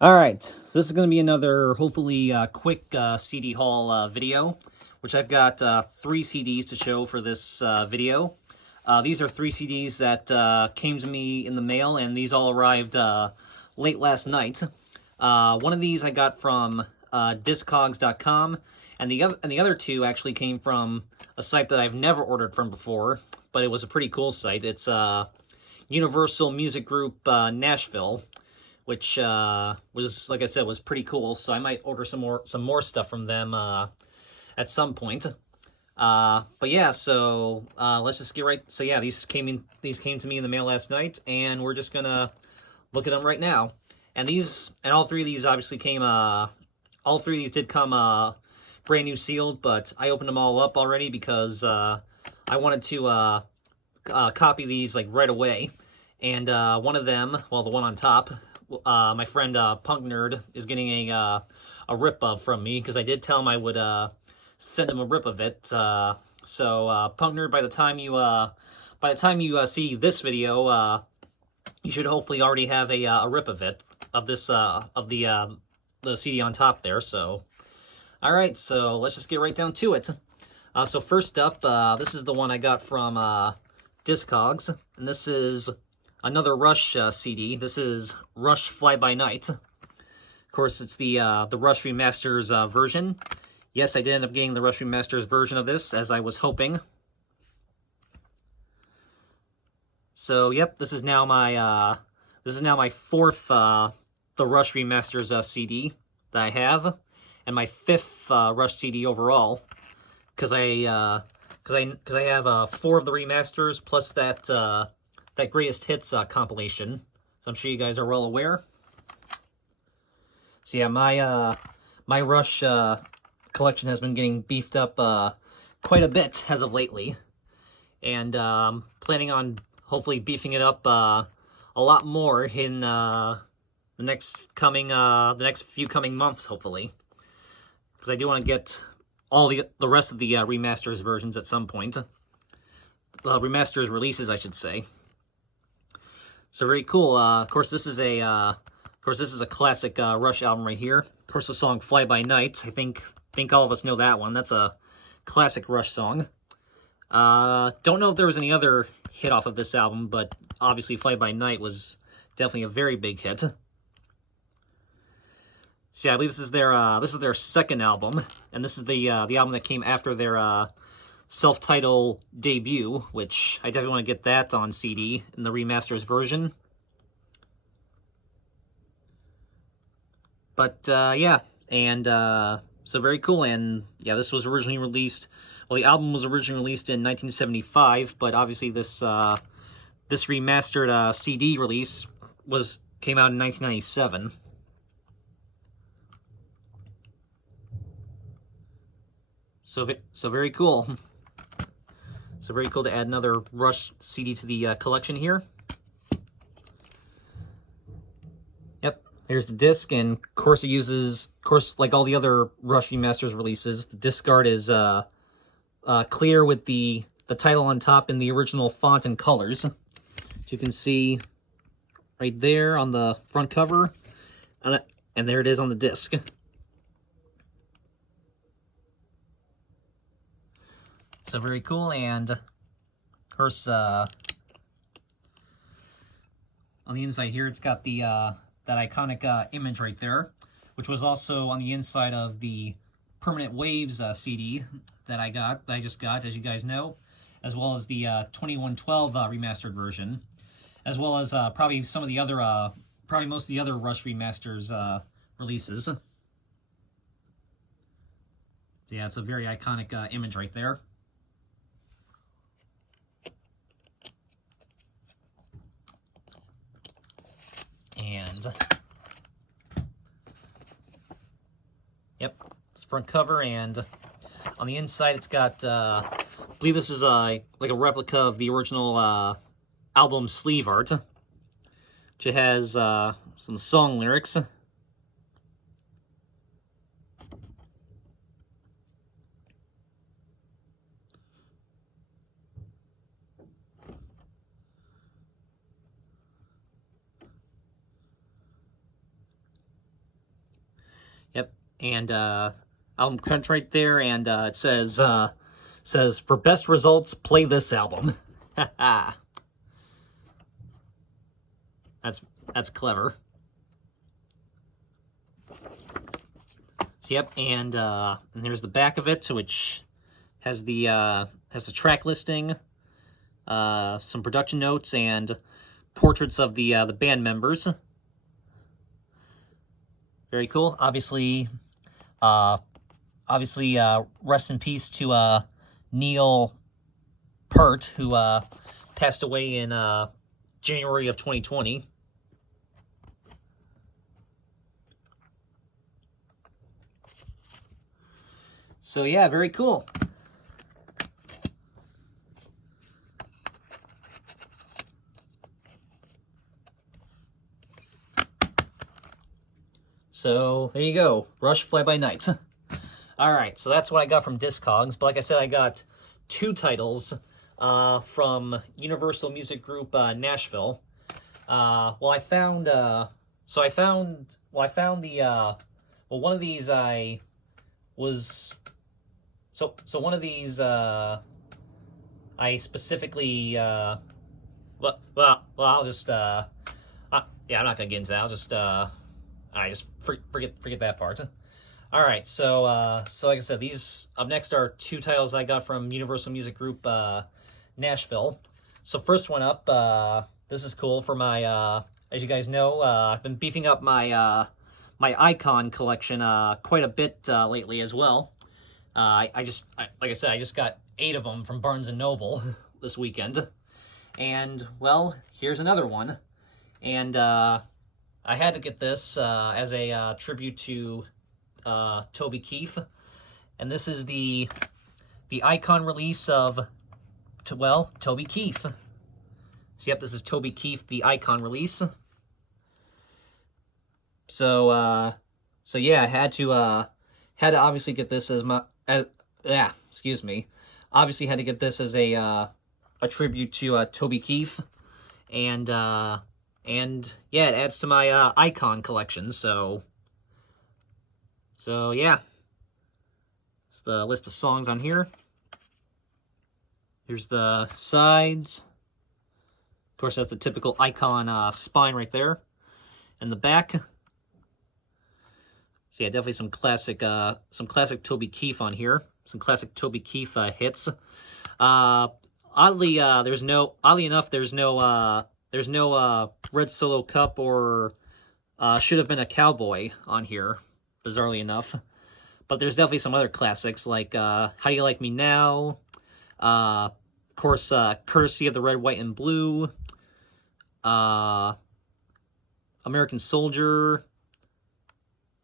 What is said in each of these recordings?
Alright, so this is going to be another, hopefully, quick CD haul video, which I've got 3 CDs to show for this video. These are 3 CDs that came to me in the mail, and these all arrived late last night. One of these I got from Discogs.com, and the other 2 actually came from a site that I've never ordered from before, but it was a pretty cool site. It's Universal Music Group Nashville, which was, like I said, was pretty cool. So I might order some more stuff from them at some point. But yeah, so let's just get right. So yeah, these came to me in the mail last night, and we're just gonna look at them right now. And all 3 of these obviously came. All 3 of these did come brand new sealed, but I opened them all up already because I wanted to copy these like right away. And one of them, well, the one on top, my friend Punk Nerd is getting a rip of from me, because I did tell him I would send him a rip of it. So Punk Nerd, by the time you see this video, you should hopefully already have a rip of it, of this of the CD on top there. So all right, so let's just get right down to it. So first up, this is the one I got from Discogs, and this is another Rush CD. This is Rush Fly By Night. Of course, it's the Rush Remasters version. Yes, I did end up getting the Rush Remasters version of this, as I was hoping. So, yep, this is now my 4th the Rush Remasters CD that I have, and my 5th Rush CD overall, because I have 4 of the remasters plus that Greatest Hits compilation, so I'm sure you guys are well aware. So yeah, my Rush collection has been getting beefed up quite a bit as of lately, and planning on hopefully beefing it up a lot more in the next few coming months, hopefully, because I do want to get all the rest of the remasters versions at some point. Remasters releases, I should say. So very cool. Of course, this is a classic Rush album right here. Of course, the song "Fly By Night." I think all of us know that one. That's a classic Rush song. Don't know if there was any other hit off of this album, but obviously "Fly By Night" was definitely a very big hit. So yeah, I believe this is their 2nd album, and this is the album that came after their self-titled debut, which I definitely want to get that on CD in the remasters version. But yeah, and so very cool. And yeah, this was originally released. Well, the album was originally released in 1975, but obviously this remastered CD release came out in 1997. So very cool. So very cool to add another Rush CD to the collection here. Yep, here's the disc, and of course it uses, like all the other Rush Remasters releases, the disc art is clear with the title on top in the original font and colors. As you can see right there on the front cover, and there it is on the disc. So very cool, and of course, on the inside here, it's got the that iconic image right there, which was also on the inside of the Permanent Waves CD that I just got, as you guys know, as well as the 2112 remastered version, as well as probably most of the other Rush Remasters releases. Yeah, it's a very iconic image right there. And yep, it's front cover, and on the inside it's got I believe this is like a replica of the original album sleeve art, which has some song lyrics. And album crunch right there, and it says for best results, play this album. That's clever. So yep, and there's the back of it, which has the track listing, some production notes, and portraits of the band members. Very cool. Obviously, rest in peace to Neil Peart, who passed away in January of 2020. So yeah, very cool. So there you go, Rush Fly By Night. All right, so that's what I got from Discogs. But like I said, I got 2 titles from Universal Music Group Nashville. One of these one of these I specifically I'll just yeah, I'm not gonna get into that. I'll just just forget that part. All right, so like I said, these up next are 2 titles I got from Universal Music Group Nashville. So first one up, this is cool for my as you guys know, I've been beefing up my my icon collection quite a bit lately as well. Like I said, I just got 8 of them from Barnes & Noble this weekend. And, well, here's another one. And I had to get this as a tribute to Toby Keith. And this is the icon release of, Toby Keith. So, yep, this is Toby Keith, the icon release. So yeah, I had to obviously get this as my... excuse me. Obviously had to get this as a tribute to Toby Keith, and yeah, it adds to my icon collection. So yeah, it's the list of songs on here. Here's the sides. Of course, that's the typical icon spine right there, and the back. So yeah, definitely some classic Toby Keith on here. Some classic Toby Keith hits. Oddly enough, there's no Red Solo Cup or Should Have Been a Cowboy on here, bizarrely enough. But there's definitely some other classics like How Do You Like Me Now? Of course, Courtesy of the Red, White, and Blue. American Soldier.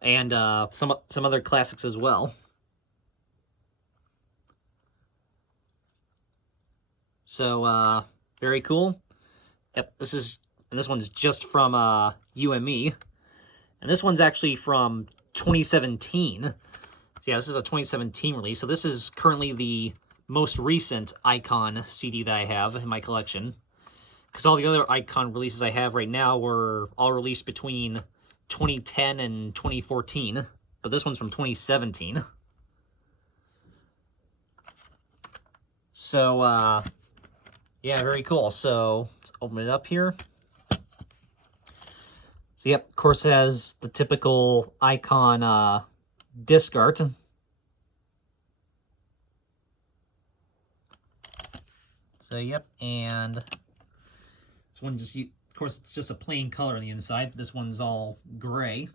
And some other classics as well. So very cool. Yep, this one's just from UME, and this one's actually from 2017. So yeah, this is a 2017 release. So this is currently the most recent Icon CD that I have in my collection, because all the other Icon releases I have right now were all released between 2010 and 2014, but this one's from 2017. So yeah, very cool. So let's open it up here. So yep, of course it has the typical Icon disc art. So yep, and this one just, of course, it's just a plain color on the inside. This one's all gray.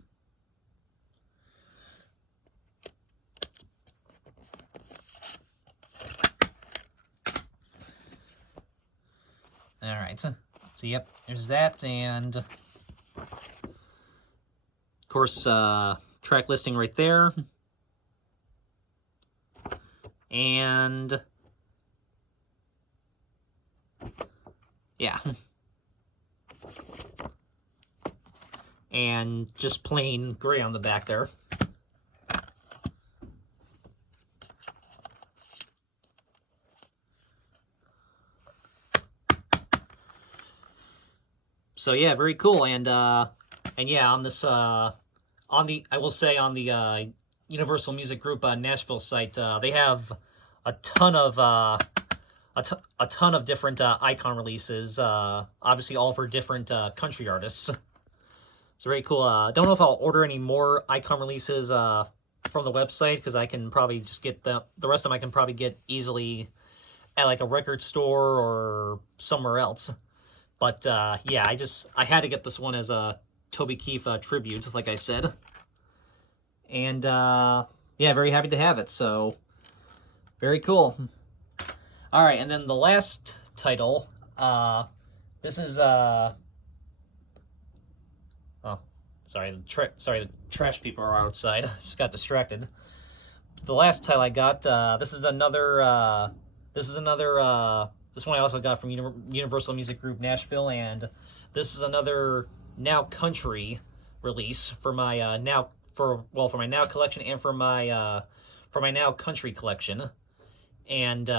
All right, so yep, there's that, and of course, track listing right there, and yeah, and just plain gray on the back there. So yeah, very cool. And yeah, on this I will say on the Universal Music Group Nashville site, they have a ton of a ton of different icon releases, obviously all for different country artists. It's very cool. Don't know if I'll order any more icon releases from the website, because I can probably just get the rest of them I can probably get easily at like a record store or somewhere else. But yeah, I had to get this one as a Toby Keith tribute, like I said. And yeah, very happy to have it. So very cool. All right, and then the last title. This is oh, sorry, the trash people are outside. Just got distracted. The last title I got. This one I also got from Universal Music Group Nashville, and this is another Now Country release for my for my Now collection and for my Now Country collection. And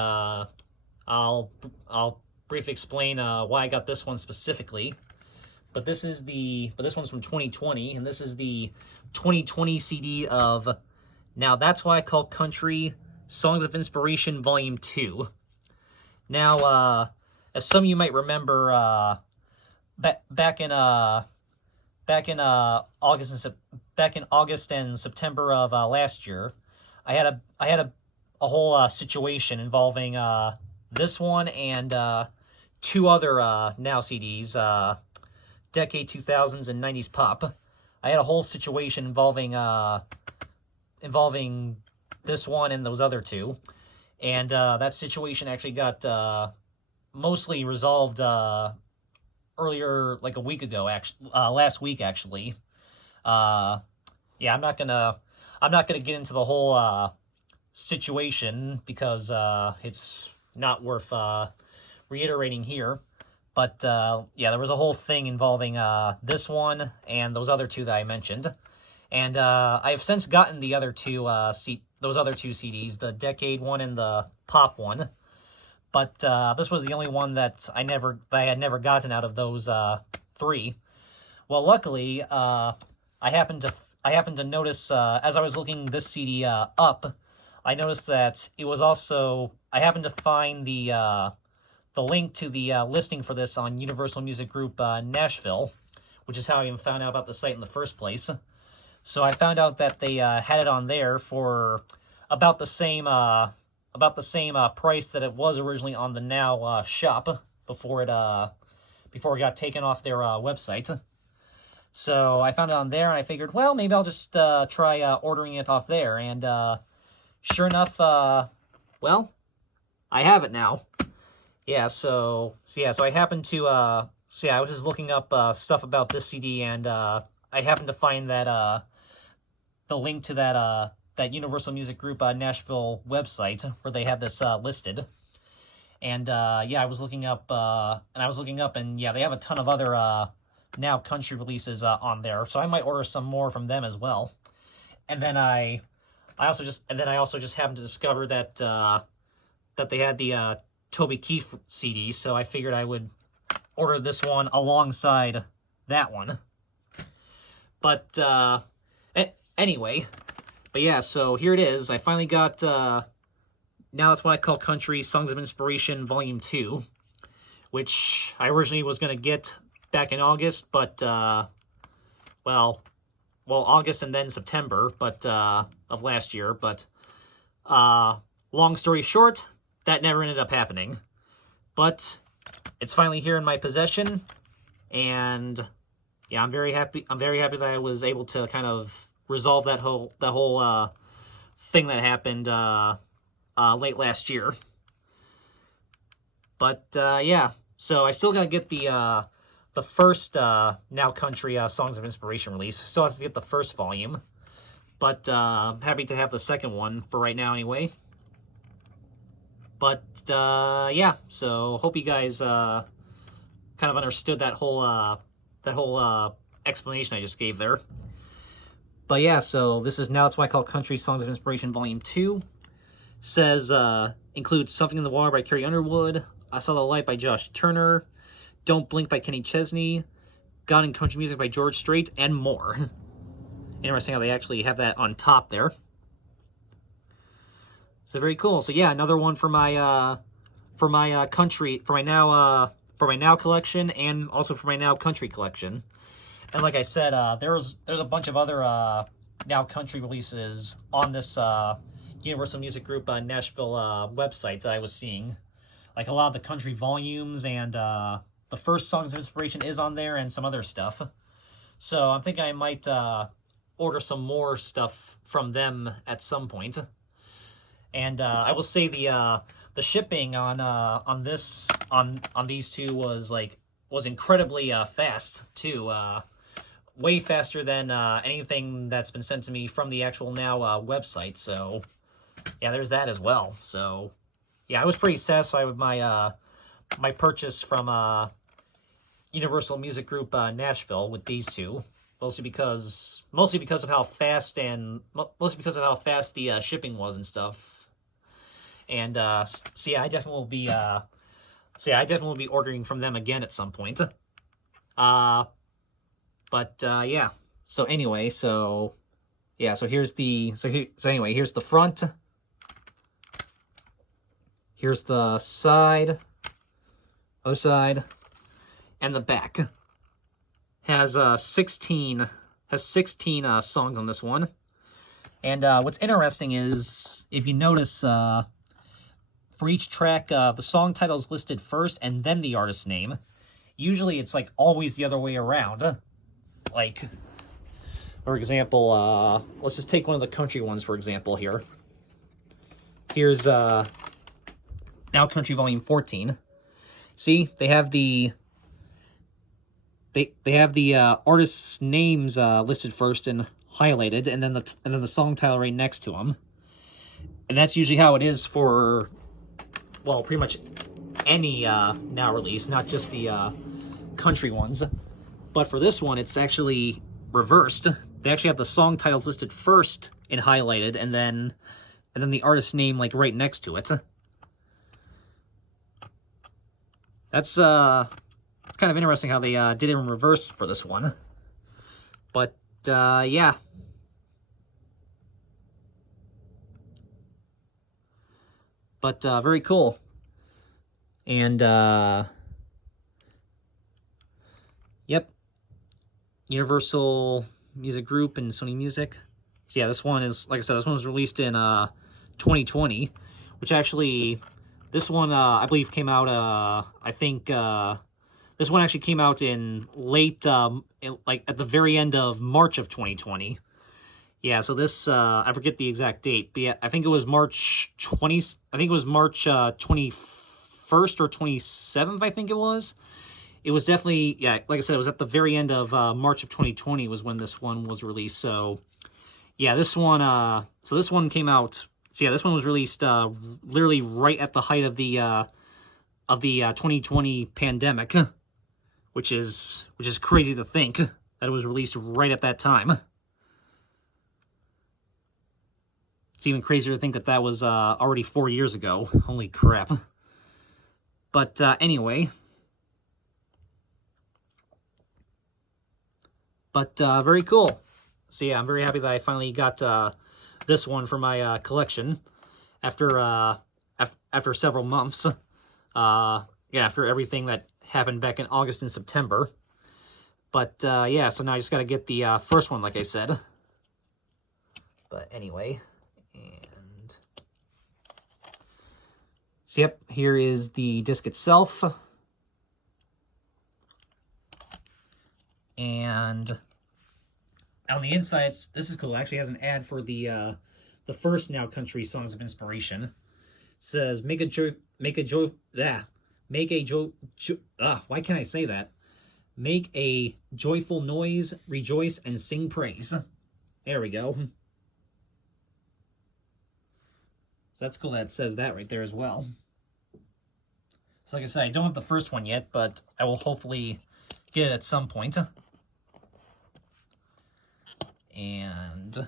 I'll briefly explain why I got this one specifically. But this one's from 2020, and this is the 2020 CD of Now That's Why I Call Country Songs of Inspiration Volume 2. Now, as some of you might remember, back in August and September of last year, I had a whole situation involving this one and two other Now CDs, Decade 2000s and 90s Pop. I had a whole situation involving this one and those other two. And that situation actually got mostly resolved earlier, like a week ago, last week actually. Yeah, I'm not gonna get into the whole situation, because it's not worth reiterating here. But yeah, there was a whole thing involving this one and those other two that I mentioned. And I have since gotten the other two those other two CDs, the Decade one and the Pop one. But this was the only one that I had never gotten out of those three. Well, luckily, I happened to notice as I was looking this CD up, I noticed that it was also, I happened to find the link to the listing for this on Universal Music Group Nashville, which is how I even found out about the site in the first place. So I found out that they had it on there for about the same price that it was originally on the Now shop before it got taken off their website. So I found it on there, and I figured, well, maybe I'll just try ordering it off there. And sure enough, well, I have it now. Yeah, so I happened to I was just looking up stuff about this CD, and I happened to find that the link to that Universal Music Group Nashville website where they have this listed. And yeah, I was looking up, and yeah, they have a ton of other Now Country releases on there, so I might order some more from them as well. And then I also just happened to discover that that they had the Toby Keith CD, so I figured I would order this one alongside that one. But anyway, but yeah, so here it is. I finally got Now That's What I Call Country Songs of Inspiration Volume 2, which I originally was going to get back in August, but well, August and then September, but of last year. But long story short, that never ended up happening. But it's finally here in my possession, and yeah, I'm very happy that I was able to kind of resolve that whole thing that happened late last year. But yeah, so I still gotta get the first Now Country Songs of Inspiration release. Still have to get the first volume, but I'm happy to have the second one for right now anyway. But yeah, so hope you guys kind of understood that whole explanation I just gave there. But yeah, so this is Now It's Why I Call Country Songs of Inspiration Volume 2. Says, includes Something in the Water by Carrie Underwood, I Saw the Light by Josh Turner, Don't Blink by Kenny Chesney, God and Country Music by George Strait, and more. Interesting how they actually have that on top there. So very cool. So yeah, another one for my country, for my now collection, and also for my now country collection. And like I said, there's a bunch of other now country releases on this Universal Music Group Nashville website that I was seeing. Like a lot of the country volumes, and the first Songs of Inspiration is on there, and some other stuff. So I'm thinking I might order some more stuff from them at some point. And I will say the shipping on these two was incredibly fast too. Way faster than anything that's been sent to me from the actual now website. So yeah, there's that as well. So yeah, I was pretty satisfied with my my purchase from Universal Music Group Nashville with these two. Mostly because of how fast the shipping was and stuff. And so yeah, I definitely will be ordering from them again at some point. Yeah. So anyway, so yeah, so here's the here's the front. Here's the side, other side, and the back. Has 16 songs on this one. And what's interesting is, if you notice, for each track, the song title is listed first and then the artist's name. Usually it's like always the other way around. Like, for example, let's just take one of the country ones, for example, here. Here's Now Country Volume 14. See, they have the artist's names listed first and highlighted, and then the song title right next to them. And that's usually how it is for, well, pretty much any now release, not just the country ones. But for this one, it's actually reversed. They actually have the song titles listed first and highlighted, and then the artist's name like right next to it. That's it's kind of interesting how they did it in reverse for this one. But yeah. But very cool. And yep. Universal Music Group and Sony Music. So yeah, this one is, like I said, this one was released in 2020, which actually, this one I believe came out, I think this one actually came out in late, like at the very end of March of 2020. Yeah, so this, I forget the exact date, but yeah, I think it was March 20th, I think it was March 21st or 27th, I think it was. It was definitely, yeah, like I said, it was at the very end of March of 2020 was when this one was released. So yeah, this one, so this one came out, so yeah, this one was released literally right at the height of the 2020 pandemic, which is crazy to think that it was released right at that time. It's even crazier to think that that was already 4 years ago. Holy crap. But anyway. But very cool. So yeah, I'm very happy that I finally got this one for my collection after after several months. Yeah, after everything that happened back in August and September. But yeah, so now I just got to get the first one, like I said. But anyway, and so yep, here is the disc itself. And on the inside, this is cool. It actually has an ad for the first Now Country Songs of Inspiration. It says, why can't I say that? Make a joyful noise, rejoice, and sing praise. There we go. So that's cool that it says that right there as well. So like I said, I don't have the first one yet, but I will hopefully get it at some point. And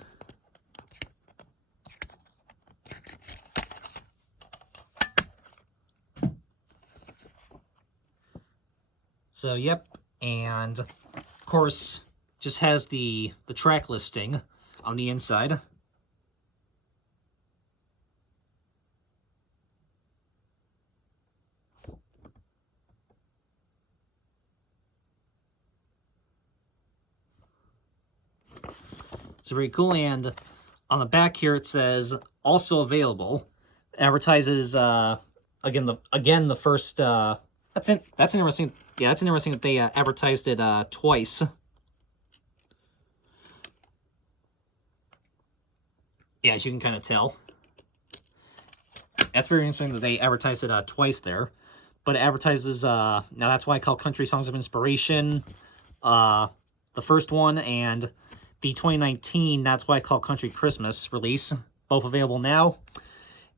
so yep, and of course just has the track listing on the inside. So very cool. And on the back here it says also available. Advertises again the first. That's interesting. Yeah, that's interesting that they advertised it twice. Yeah, as you can kind of tell. That's very interesting that they advertised it twice there. But it advertises, now that's why I call country songs of inspiration, the first one, and the 2019, that's why I call country Christmas release, both available now.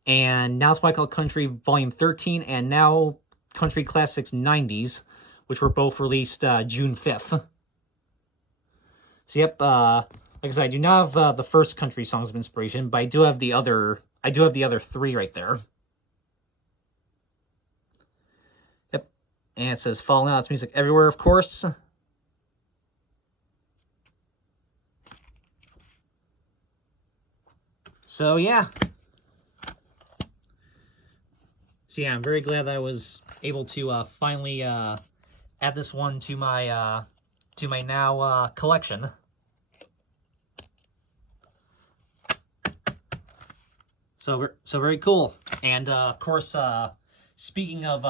And now it's why I call country volume 13, and now country classics 90s, which were both released June 5th. So yep, like I said, I do not have the first country songs of inspiration, but I do have the other 3 right there. Yep. And it says Falling Out. It's music everywhere, of course. So yeah. So yeah, I'm very glad that I was able to finally add this one to my now collection. So very cool. And of course, speaking of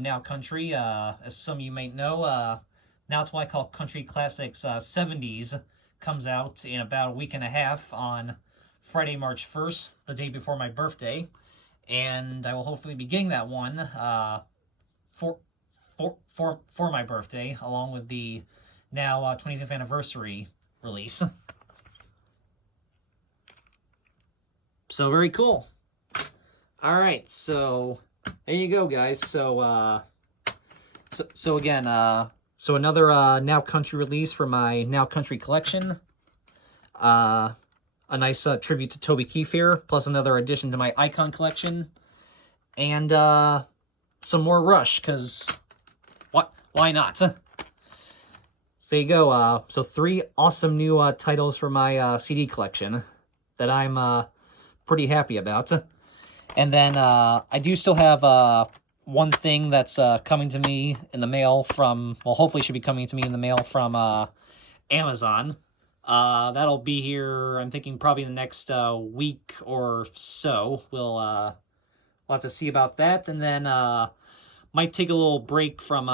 now country, as some of you might know, now it's what I call Country Classics 70s comes out in about a week and a half on Friday, March 1st, the day before my birthday, and I will hopefully be getting that one for my birthday, along with the now 25th anniversary release. So very cool. All right, so there you go, guys. So again, so another Now Country release for my Now Country collection. A nice tribute to Toby Keith here, plus another addition to my Icon collection, and some more Rush, because why not? So there you go. So 3 awesome new titles for my CD collection that I'm pretty happy about. And then I do still have one thing that's coming to me in the mail from, well, hopefully should be coming to me in the mail from Amazon. That'll be here, I'm thinking, probably in the next week or so. We'll have to see about that. And then might take a little break from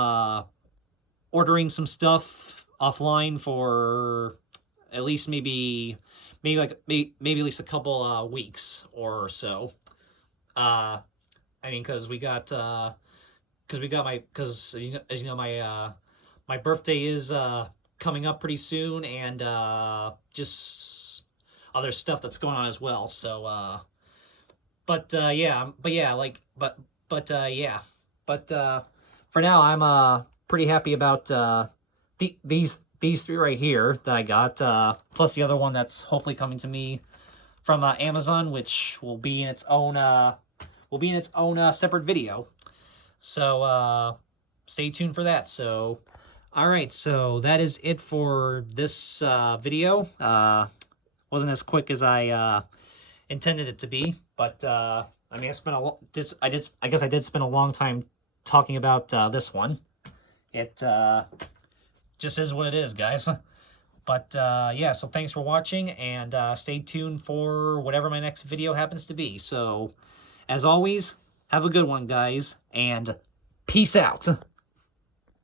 ordering some stuff offline for at least maybe at least a couple weeks or so. I mean, because as you know, my birthday is coming up pretty soon, and just other stuff that's going on as well. So for now, I'm pretty happy about these 3 right here that I got, plus the other one that's hopefully coming to me from Amazon, which will be in its own separate video. So stay tuned for that. So all right, so that is it for this video. Wasn't as quick as I intended it to be, but I mean, I guess I did spend a long time talking about this one. It just is what it is, guys. But yeah, so thanks for watching, and stay tuned for whatever my next video happens to be. So as always, have a good one, guys, and peace out.